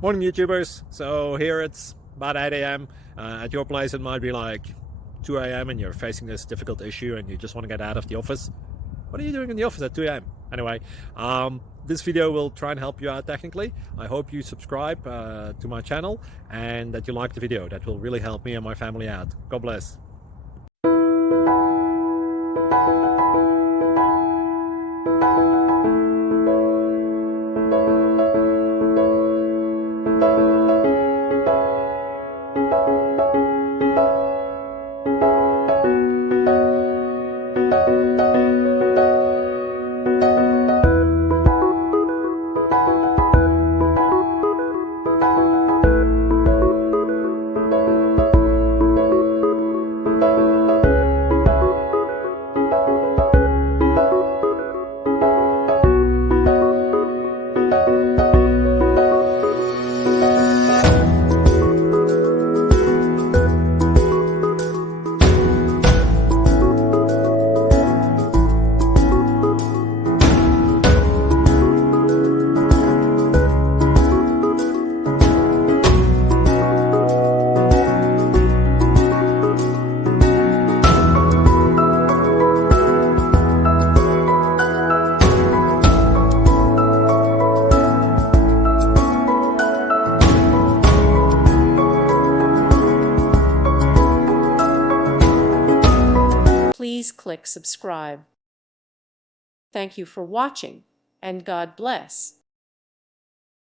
Morning YouTubers. So here it's about 8 a.m. At your place it might be like 2 a.m. and you're facing this difficult issue and you just want to get out of the office. What are you doing in the office at 2 a.m.? Anyway, this video will try and help you out technically. I hope you subscribe to my channel and that you like the video. That will really help me and my family out. God bless. Please click subscribe. Thank you for watching, and God bless.